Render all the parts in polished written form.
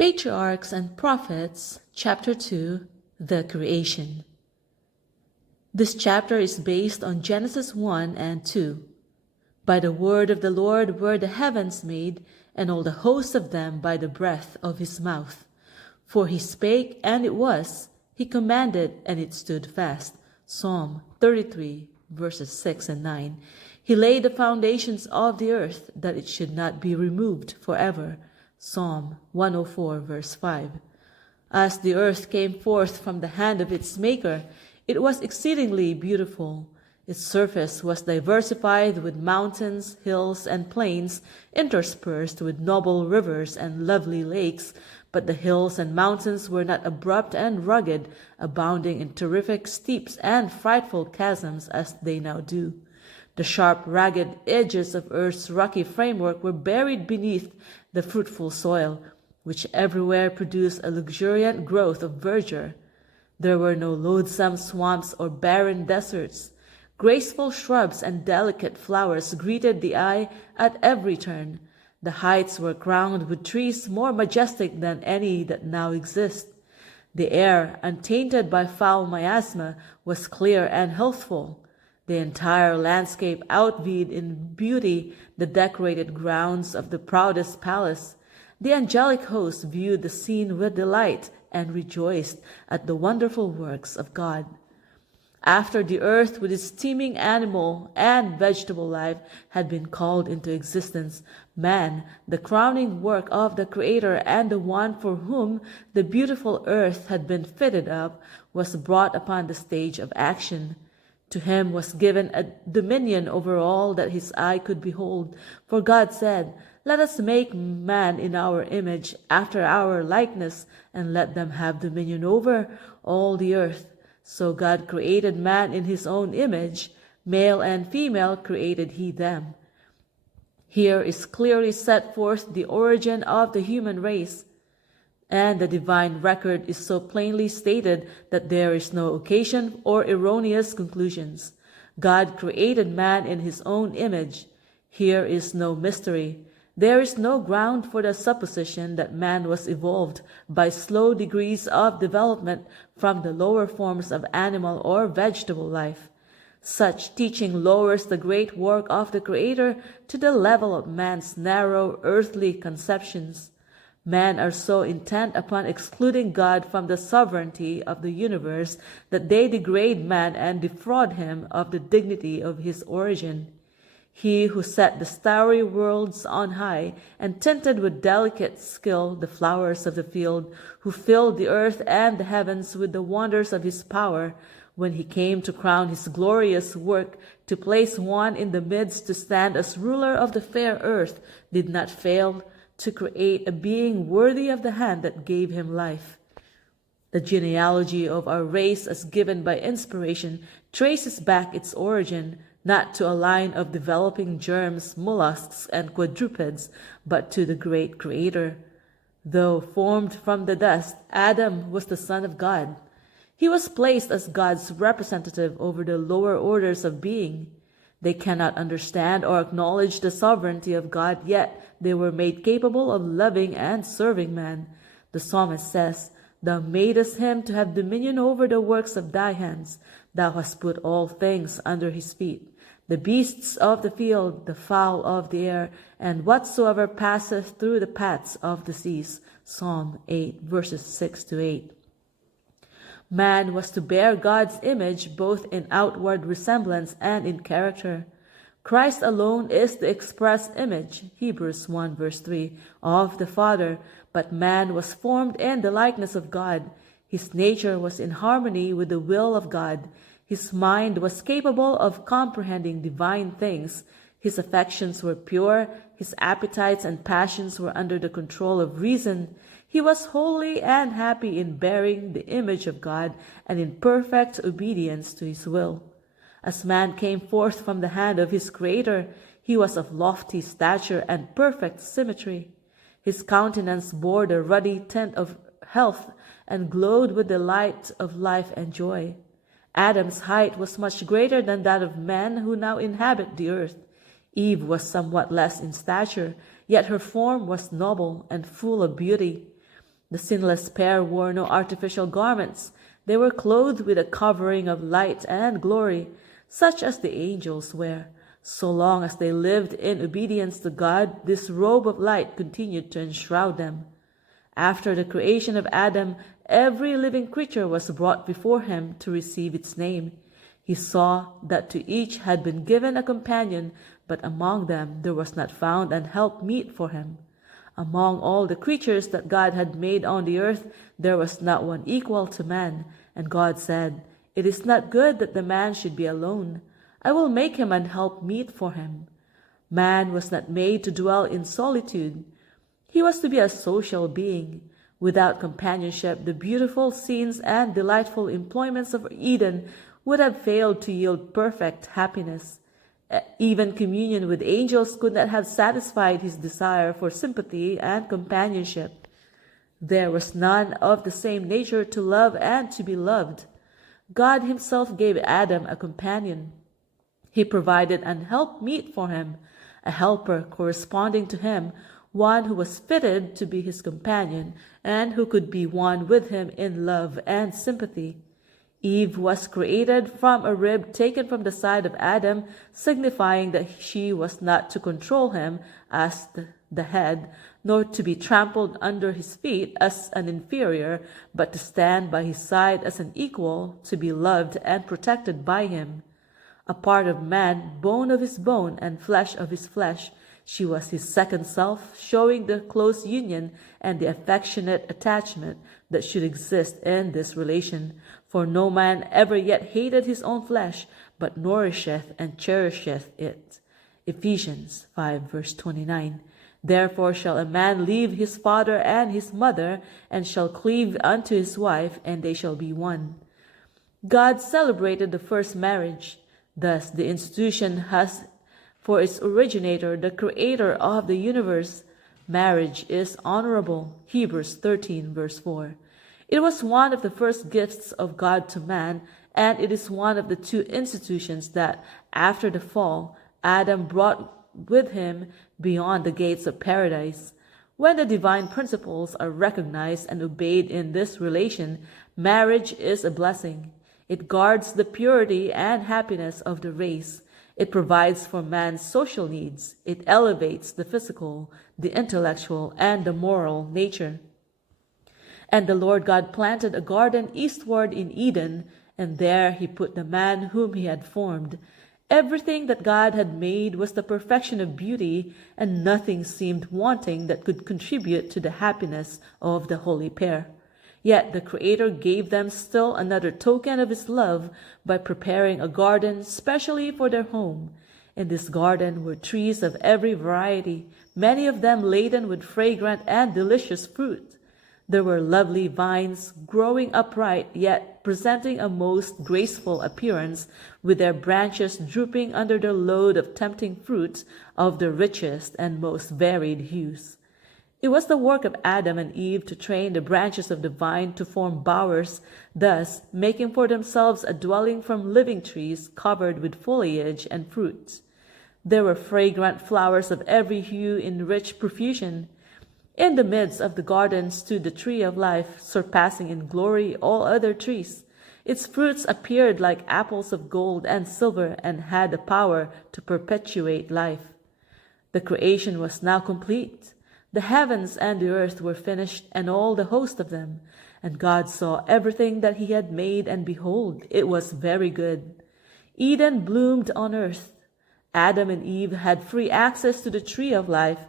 Patriarchs and Prophets, Chapter 2, The Creation. This chapter is based on Genesis 1 and 2. By the word of the Lord were the heavens made, and all the hosts of them by the breath of his mouth. For he spake, and it was. He commanded, and it stood fast. Psalm 33, verses 6 and 9. He laid the foundations of the earth, that it should not be removed forever. Psalm 104, verse 5. As the earth came forth from the hand of its maker, it was exceedingly beautiful. Its surface was diversified with mountains, hills, and plains, interspersed with noble rivers and lovely lakes, but the hills and mountains were not abrupt and rugged, abounding in terrific steeps and frightful chasms as they now do. The sharp, ragged edges of earth's rocky framework were buried beneath the fruitful soil, which everywhere produced a luxuriant growth of verdure. There were no loathsome swamps or barren deserts. Graceful shrubs and delicate flowers greeted the eye at every turn. The heights were crowned with trees more majestic than any that now exist. The air, untainted by foul miasma, was clear and healthful. The entire landscape outvied in beauty the decorated grounds of the proudest palace. The angelic host viewed the scene with delight and rejoiced at the wonderful works of God. After the earth with its teeming animal and vegetable life had been called into existence, man, the crowning work of the Creator and the one for whom the beautiful earth had been fitted up, was brought upon the stage of action. To him was given a dominion over all that his eye could behold. For God said, "Let us make man in our image, after our likeness, and let them have dominion over all the earth." So God created man in his own image, male and female created he them. Here is clearly set forth the origin of the human race, and the divine record is so plainly stated that there is no occasion or erroneous conclusions. God created man in his own image. Here is no mystery. There is no ground for the supposition that man was evolved by slow degrees of development from the lower forms of animal or vegetable life. Such teaching lowers the great work of the Creator to the level of man's narrow earthly conceptions. Men are so intent upon excluding God from the sovereignty of the universe that they degrade man and defraud him of the dignity of his origin. He who set the starry worlds on high and tinted with delicate skill the flowers of the field, who filled the earth and the heavens with the wonders of his power, when he came to crown his glorious work, to place one in the midst to stand as ruler of the fair earth, did not fail to create a being worthy of the hand that gave him life. The genealogy of our race, as given by inspiration, traces back its origin, not to a line of developing germs, mollusks, and quadrupeds, but to the great Creator. Though formed from the dust, Adam was the son of God. He was placed as God's representative over the lower orders of being. They cannot understand or acknowledge the sovereignty of God, yet they were made capable of loving and serving man. The psalmist says, "Thou madest him to have dominion over the works of thy hands. Thou hast put all things under his feet, the beasts of the field, the fowl of the air, and whatsoever passeth through the paths of the seas." Psalm 8, verses 6 to 8. Man was to bear God's image both in outward resemblance and in character. Christ alone is the express image, Hebrews 1 verse 3, of the Father, but man was formed in the likeness of God. His nature was in harmony with the will of God. His mind was capable of comprehending divine things. His affections were pure. His appetites and passions were under the control of reason. He was holy and happy in bearing the image of God and in perfect obedience to his will. As man came forth from the hand of his Creator, he was of lofty stature and perfect symmetry. His countenance bore the ruddy tint of health and glowed with the light of life and joy. Adam's height was much greater than that of men who now inhabit the earth. Eve was somewhat less in stature, yet her form was noble and full of beauty. The sinless pair wore no artificial garments. They were clothed with a covering of light and glory, such as the angels wear. So long as they lived in obedience to God, this robe of light continued to enshroud them. After the creation of Adam, every living creature was brought before him to receive its name. He saw that to each had been given a companion, but among them there was not found an helpmeet for him. Among all the creatures that God had made on the earth, there was not one equal to man. And God said, "It is not good that the man should be alone. I will make him an helpmeet for him." Man was not made to dwell in solitude. He was to be a social being. Without companionship, the beautiful scenes and delightful employments of Eden would have failed to yield perfect happiness. Even communion with angels could not have satisfied his desire for sympathy and companionship. There was none of the same nature to love and to be loved. God himself gave Adam a companion. He provided an helpmeet for him, a helper corresponding to him, one who was fitted to be his companion and who could be one with him in love and sympathy. Eve was created from a rib taken from the side of Adam, signifying that she was not to control him as the head, nor to be trampled under his feet as an inferior, but to stand by his side as an equal, to be loved and protected by him. A part of man, bone of his bone, and flesh of his flesh, she was his second self, showing the close union and the affectionate attachment that should exist in this relation. For no man ever yet hated his own flesh, but nourisheth and cherisheth it. Ephesians 5 verse 29. Therefore shall a man leave his father and his mother, and shall cleave unto his wife, and they shall be one. God celebrated the first marriage. Thus the institution has for its originator the creator of the universe. Marriage is honorable. Hebrews 13 verse 4. It was one of the first gifts of God to man, and it is one of the two institutions that, after the fall, Adam brought with him beyond the gates of paradise. When the divine principles are recognized and obeyed in this relation, marriage is a blessing. It guards the purity and happiness of the race. It provides for man's social needs. It elevates the physical, the intellectual, and the moral nature. And the Lord God planted a garden eastward in Eden, and there he put the man whom he had formed. Everything that God had made was the perfection of beauty, and nothing seemed wanting that could contribute to the happiness of the holy pair. Yet the Creator gave them still another token of his love by preparing a garden specially for their home. In this garden were trees of every variety, many of them laden with fragrant and delicious fruit. There were lovely vines growing upright, yet presenting a most graceful appearance, with their branches drooping under the load of tempting fruits of the richest and most varied hues. It was the work of Adam and Eve to train the branches of the vine to form bowers, thus making for themselves a dwelling from living trees covered with foliage and fruit. There were fragrant flowers of every hue in rich profusion. In the midst of the garden stood the tree of life, surpassing in glory all other trees. Its fruits appeared like apples of gold and silver, and had the power to perpetuate life. The creation was now complete. The heavens and the earth were finished, and all the host of them. And God saw everything that he had made, and behold, it was very good. Eden bloomed on earth. Adam and Eve had free access to the tree of life.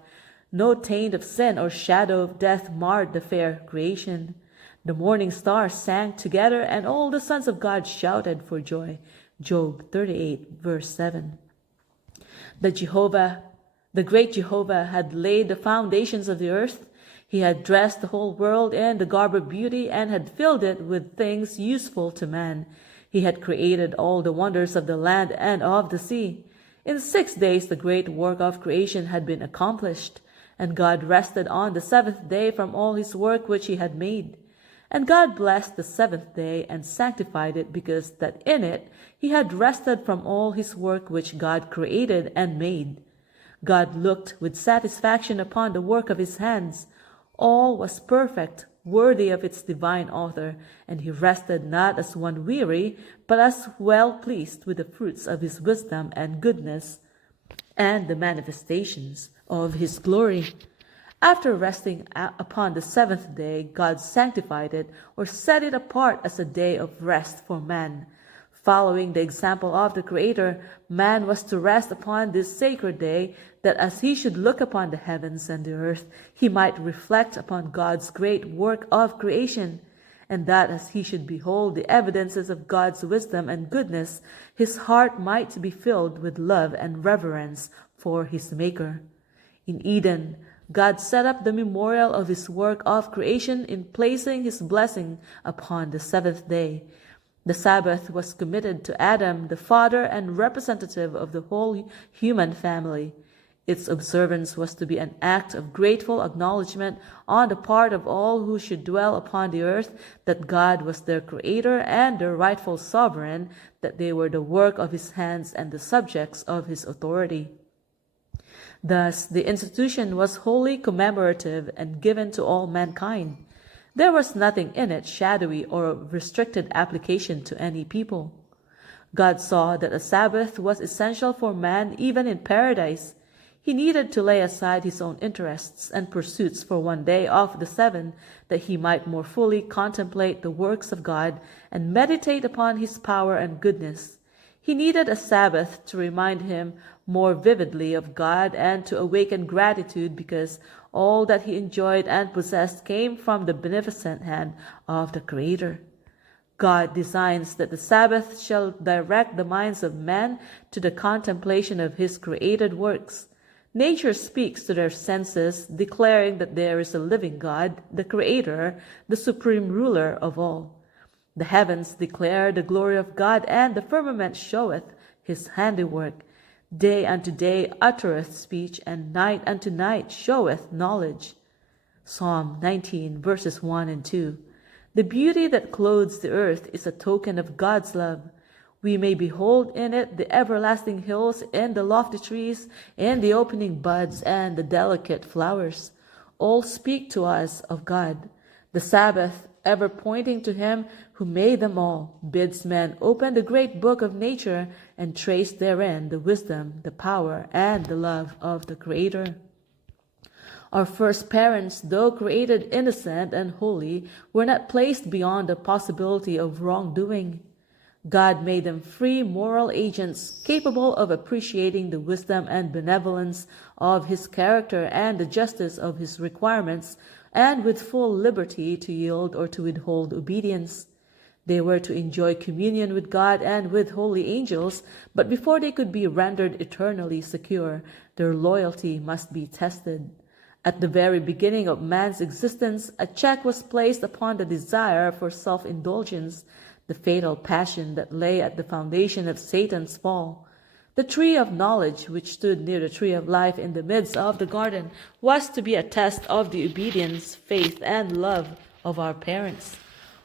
No taint of sin or shadow of death marred the fair creation. The morning stars sang together, and all the sons of God shouted for joy. Job 38 verse 7. The great Jehovah had laid the foundations of the earth. He had dressed the whole world in the garb of beauty, and had filled it with things useful to man. He had created all the wonders of the land and of the sea. In 6 days the great work of creation had been accomplished. And God rested on the seventh day from all his work which he had made. And God blessed the seventh day and sanctified it, because that in it he had rested from all his work which God created and made. God looked with satisfaction upon the work of his hands. All was perfect, worthy of its divine author, and he rested not as one weary, but as well pleased with the fruits of his wisdom and goodness, and the manifestations of his glory. After resting upon the seventh day, God sanctified it, or set it apart as a day of rest for man. Following the example of the Creator, man was to rest upon this sacred day, that as he should look upon the heavens and the earth, he might reflect upon God's great work of creation, and that as he should behold the evidences of God's wisdom and goodness, his heart might be filled with love and reverence for his Maker. In Eden, God set up the memorial of his work of creation in placing his blessing upon the seventh day. The Sabbath was committed to Adam, the father and representative of the whole human family. Its observance was to be an act of grateful acknowledgement on the part of all who should dwell upon the earth that God was their creator and their rightful sovereign, that they were the work of his hands and the subjects of his authority. Thus, the institution was wholly commemorative and given to all mankind. There was nothing in it shadowy or restricted application to any people. God saw that a Sabbath was essential for man even in paradise. He needed to lay aside his own interests and pursuits for one day of the 7, that he might more fully contemplate the works of God and meditate upon his power and goodness. He needed a Sabbath to remind him more vividly of God and to awaken gratitude because all that he enjoyed and possessed came from the beneficent hand of the Creator. God designs that the Sabbath shall direct the minds of men to the contemplation of his created works. Nature speaks to their senses, declaring that there is a living God, the Creator, the supreme ruler of all. The heavens declare the glory of God, and the firmament showeth his handiwork. Day unto day uttereth speech, and night unto night showeth knowledge. Psalm 19, verses 1 and 2. The beauty that clothes the earth is a token of God's love. We may behold in it the everlasting hills, and the lofty trees, and the opening buds, and the delicate flowers. All speak to us of God. The Sabbath, ever pointing to him who made them all, bids men open the great book of nature and trace therein the wisdom, the power, and the love of the Creator. Our first parents, though created innocent and holy, were not placed beyond the possibility of wrongdoing. God made them free moral agents capable of appreciating the wisdom and benevolence of his character and the justice of his requirements, and with full liberty to yield or to withhold obedience. They were to enjoy communion with God and with holy angels, but before they could be rendered eternally secure, their loyalty must be tested. At the very beginning of man's existence, a check was placed upon the desire for self-indulgence, the fatal passion that lay at the foundation of Satan's fall. The tree of knowledge, which stood near the tree of life in the midst of the garden, was to be a test of the obedience, faith, and love of our parents.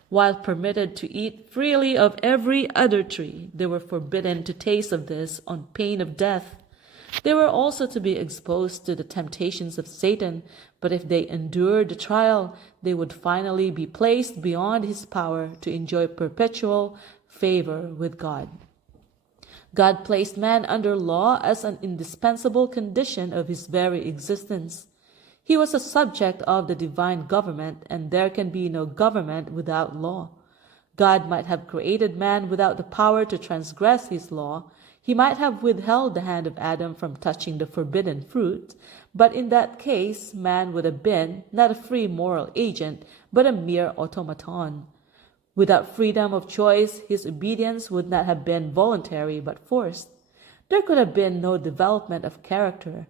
While permitted to eat freely of every other tree, they were forbidden to taste of this on pain of death. They were also to be exposed to the temptations of Satan, but if they endured the trial, they would finally be placed beyond his power to enjoy perpetual favor with God. God placed man under law as an indispensable condition of his very existence. He was a subject of the divine government, and there can be no government without law. God might have created man without the power to transgress his law. He might have withheld the hand of Adam from touching the forbidden fruit, but in that case, man would have been not a free moral agent, but a mere automaton. Without freedom of choice, his obedience would not have been voluntary but forced. There could have been no development of character.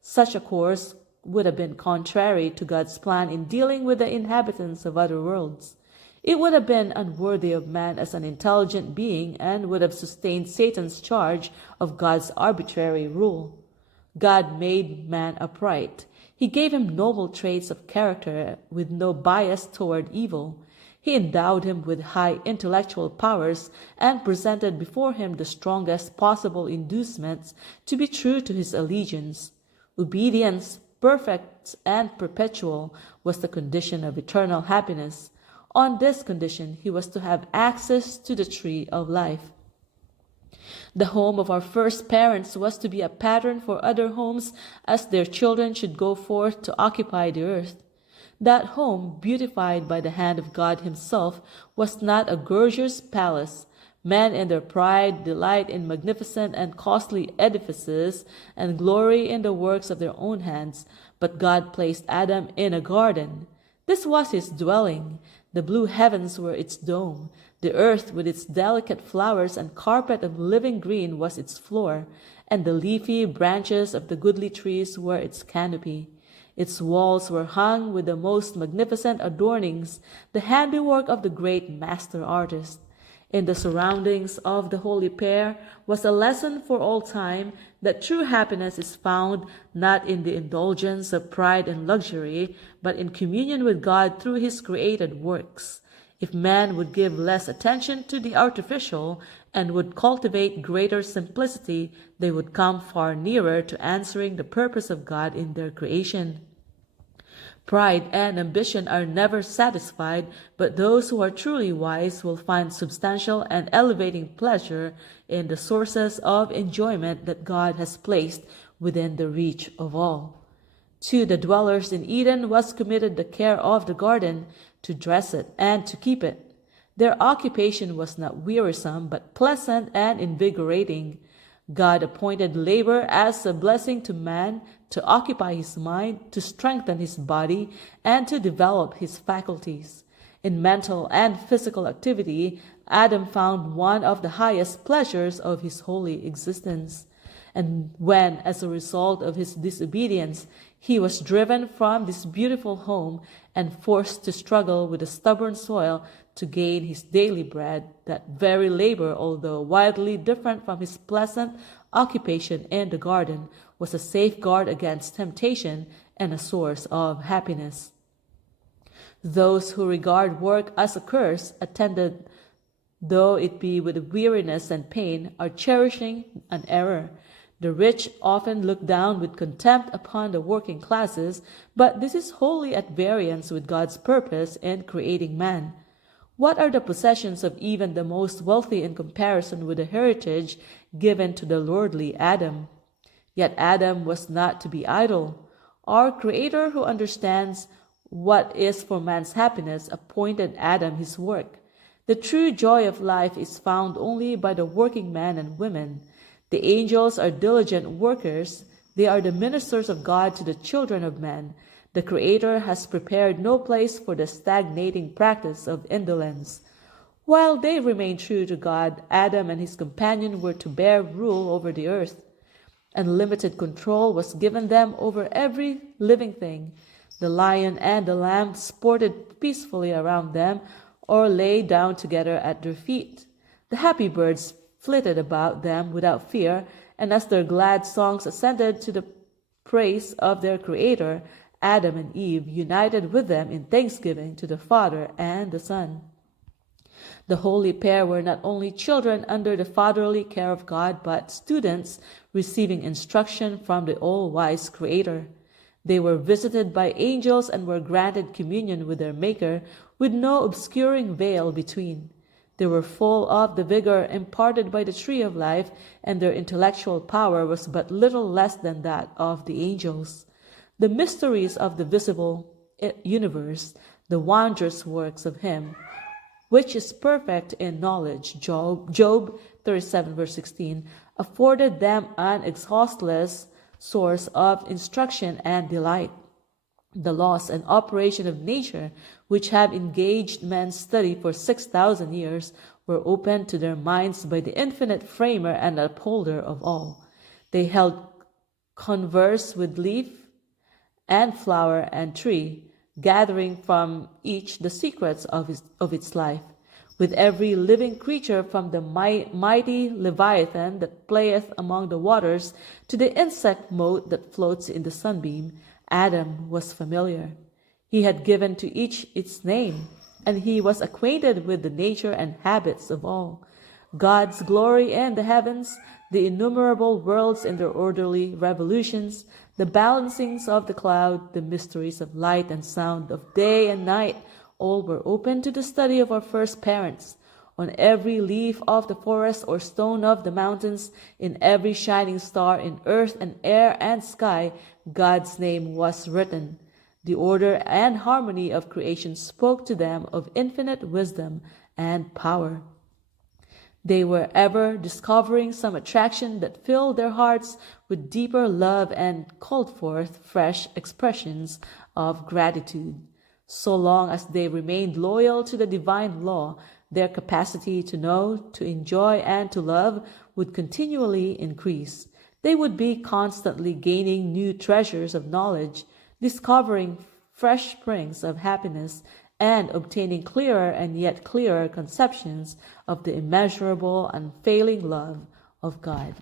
Such a course would have been contrary to God's plan in dealing with the inhabitants of other worlds. It would have been unworthy of man as an intelligent being, and would have sustained Satan's charge of God's arbitrary rule. God made man upright. He gave him noble traits of character with no bias toward evil. He endowed him with high intellectual powers and presented before him the strongest possible inducements to be true to his allegiance. Obedience, perfect and perpetual, was the condition of eternal happiness. On this condition, he was to have access to the tree of life. The home of our first parents was to be a pattern for other homes as their children should go forth to occupy the earth. That home, beautified by the hand of God himself, was not a gorgeous palace. Men in their pride delight in magnificent and costly edifices and glory in the works of their own hands, but God placed Adam in a garden. This was his dwelling. The blue heavens were its dome. The earth with its delicate flowers and carpet of living green was its floor, and the leafy branches of the goodly trees were its canopy. Its walls were hung with the most magnificent adornings, the handiwork of the great master artist. In the surroundings of the holy pair was a lesson for all time that true happiness is found not in the indulgence of pride and luxury, but in communion with God through his created works. If man would give less attention to the artificial and would cultivate greater simplicity, they would come far nearer to answering the purpose of God in their creation. Pride and ambition are never satisfied, but those who are truly wise will find substantial and elevating pleasure in the sources of enjoyment that God has placed within the reach of all. To the dwellers in Eden was committed the care of the garden, to dress it and to keep it. Their occupation was not wearisome, but pleasant and invigorating. God appointed labor as a blessing to man, to occupy his mind, to strengthen his body, and to develop his faculties. In mental and physical activity, Adam found one of the highest pleasures of his holy existence. And when, as a result of his disobedience, he was driven from this beautiful home and forced to struggle with the stubborn soil to gain his daily bread, that very labor, although widely different from his pleasant occupation in the garden, was a safeguard against temptation and a source of happiness. Those who regard work as a curse, attended though it be with weariness and pain, are cherishing an error. The rich often look down with contempt upon the working classes, but this is wholly at variance with God's purpose in creating man. What are the possessions of even the most wealthy in comparison with the heritage given to the lordly Adam? Yet Adam was not to be idle. Our Creator, who understands what is for man's happiness, appointed Adam his work. The true joy of life is found only by the working men and women. The angels are diligent workers. They are the ministers of God to the children of men. The Creator has prepared no place for the stagnating practice of indolence. While they remained true to God, Adam and his companion were to bear rule over the earth. Unlimited control was given them over every living thing. The lion and the lamb sported peacefully around them or lay down together at their feet. The happy birds flitted about them without fear, and as their glad songs ascended to the praise of their Creator, Adam and Eve united with them in thanksgiving to the Father and the Son. The holy pair were not only children under the fatherly care of God, but students receiving instruction from the all-wise Creator. They were visited by angels and were granted communion with their Maker, with no obscuring veil between. They were full of the vigor imparted by the tree of life, and their intellectual power was but little less than that of the angels. The mysteries of the visible universe, the wondrous works of Him, which is perfect in knowledge, Job 37 verse 16, afforded them an exhaustless source of instruction and delight. The laws and operation of nature, which have engaged men's study for 6,000 years, were opened to their minds by the infinite framer and upholder of all. They held converse with leaf and flower and tree, gathering from each the secrets of its life. With every living creature, from the mighty Leviathan that playeth among the waters to the insect mote that floats in the sunbeam, Adam was familiar. He had given to each its name, and he was acquainted with the nature and habits of all. God's glory in the heavens, the innumerable worlds in their orderly revolutions, the balancings of the cloud, the mysteries of light and sound, of day and night, all were open to the study of our first parents. On every leaf of the forest or stone of the mountains, in every shining star in earth and air and sky, God's name was written. The order and harmony of creation spoke to them of infinite wisdom and power. They were ever discovering some attraction that filled their hearts with deeper love and called forth fresh expressions of gratitude. So long as they remained loyal to the divine law, their capacity to know, to enjoy, and to love would continually increase. They would be constantly gaining new treasures of knowledge, discovering fresh springs of happiness, and obtaining clearer and yet clearer conceptions of the immeasurable, unfailing love of God.